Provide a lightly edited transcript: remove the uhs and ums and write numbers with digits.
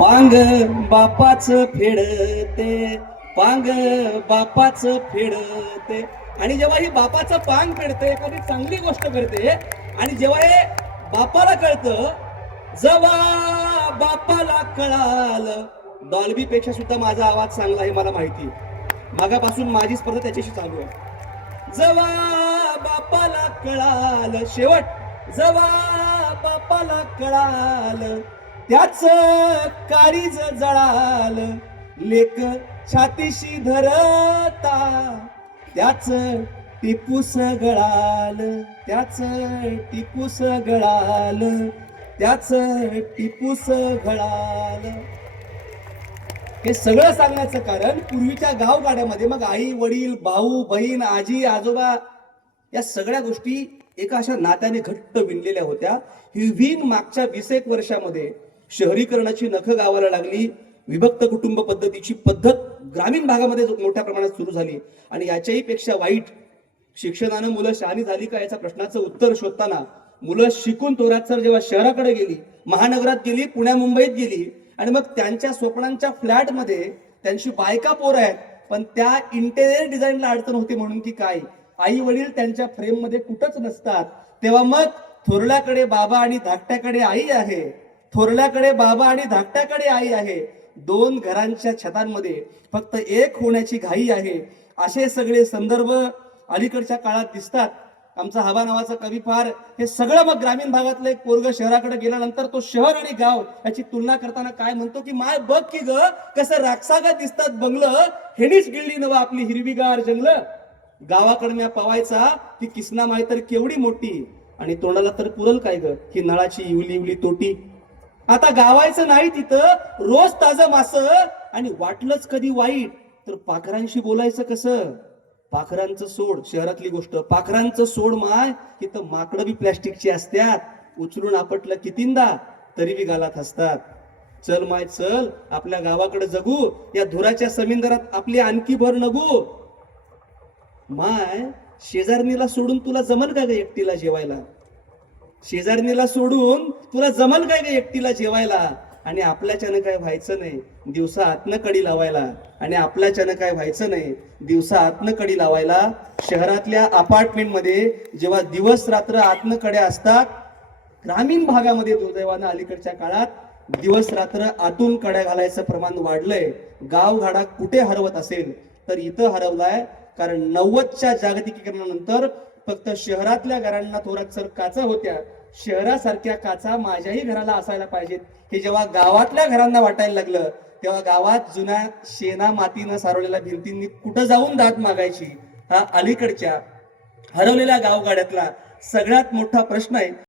पांग बापाच फेडते, पांग बापाच फेडते. आणि जेव्हा ही बापाचं पांग फेडते, एखादी चांगली गोष्ट करते, आणि जेव्हा हे बापाला कळतं, जेव्हा बापाला कळालं, डॉल्बी पेक्षा सुद्धा माझा आवाज चांगला आहे मला माहिती, मागापासून माझी स्पर्धा त्याच्याशी चालू आहे. जेव्हा बापाला कळालं, शेवट जेव्हा बापाला कळालं, त्याच काळीज जळालं, लेक छातीशी धरता, त्याच टिपूस गळाल, त्याच टिपूस गळाल, त्याच टिपूस गळाल. हे सगळं सांगण्याचं कारण पूर्वीच्या गावगाड्यामध्ये मग आई वडील भाऊ बहीण आजी आजोबा या सगळ्या गोष्टी एका अशा नात्याने घट्ट विणलेल्या होत्या. ही विण मागच्या 20 वर्षामध्ये शहरीकरणाची नखं गावाला लागली, विभक्त कुटुंब पद्धतीची पद्धत ग्रामीण भागामध्ये मोठ्या प्रमाणात सुरू झाली. आणि याच्याही पेक्षा वाईट, शिक्षणानं मुलं शहाणी झाली का याच्या प्रश्नाचं उत्तर शोधताना मुलं शिकून थोरातसर जेव्हा शहराकडे गेली, महानगरात गेली, पुण्या मुंबईत गेली, आणि मग त्यांच्या स्वप्नांच्या फ्लॅटमध्ये त्यांची बायका पोर आहेत, पण त्या इंटेरियर डिझाईनला अडचण होती म्हणून की काय, आई वडील त्यांच्या फ्रेम मध्ये कुठंच नसतात, तेव्हा मग थोरल्याकडे बाबा आणि धाकट्याकडे आई आहे, थोरल्याकडे बाबा आणि धाकट्याकडे आई आहे, दोन घरांच्या छतांमध्ये फक्त एक होण्याची घाई आहे. असे सगळे संदर्भ अलीकडच्या काळात दिसतात. आमचा हवा नावाचा कवी फार हे सगळं मग ग्रामीण भागातलं एक पोरग शहराकडे गेल्यानंतर तो शहर आणि गाव याची तुलना करताना काय म्हणतो की माय बघ की ग कसं राक्षसागत दिसतात बंगलं, हेनीच गिळली नव आपली हिरवीगार जंगलं. गावाकडे म्या पवायचा ती किसना माय तर केवढी मोठी, आणि तोंडाला तर पुरल काय ग ही नळाची इवली इवली तोटी. आता गावायचं नाही तिथं रोज ताजं मास, आणि वाटलंच कधी वाईट तर पाखरांशी बोलायचं कसं. पाखरांचं सोड, शहरातली गोष्ट, पाखरांचं सोड माय, इथं माकडं बी प्लॅस्टिकची असतात, उचलून आपटलं कितींदा तरी बी गालात हसतात. चल माय चल आपल्या गावाकडे जगू, या धुराच्या समिंदरात आपली आणखी भर नगू. माय शेजारणीला सोडून तुला जमल का ग एकटीला जेवायला, शेजारणीला सोडून तुला जमल काय ग एकटीला जेवायला. आणि आपल्याच्यानं काय व्हायचं नाही दिवसा आतनं कडी लावायला, आणि आपल्याच्यानं काय व्हायचं नाही दिवसा आतनं कडी लावायला. शहरातल्या अपार्टमेंट मध्ये जेव्हा दिवस रात्र आतनं कड्या असतात, ग्रामीण भागामध्ये दुर्दैवानं अलीकडच्या काळात दिवस रात्र आतून कड्या घालायचं प्रमाण वाढलंय. गावगाडा कुठे हरवत असेल तर इथं हरवलाय, कारण 90च्या जागतिकीकरणानंतर फक्त शहरातल्या घरांना थोरात सर काचा होत्या, शहरासारख्या काचा माझ्याही घराला असायला पाहिजेत हे जेव्हा गावातल्या घरांना वाटायला लागलं, तेव्हा गावात जुन्या शेणा मातीनं सारवलेल्या भिंतींनी कुठं जाऊन दाद मागायची, हा अलीकडच्या हरवलेल्या गावगाड्यातला सगळ्यात मोठा प्रश्न आहे.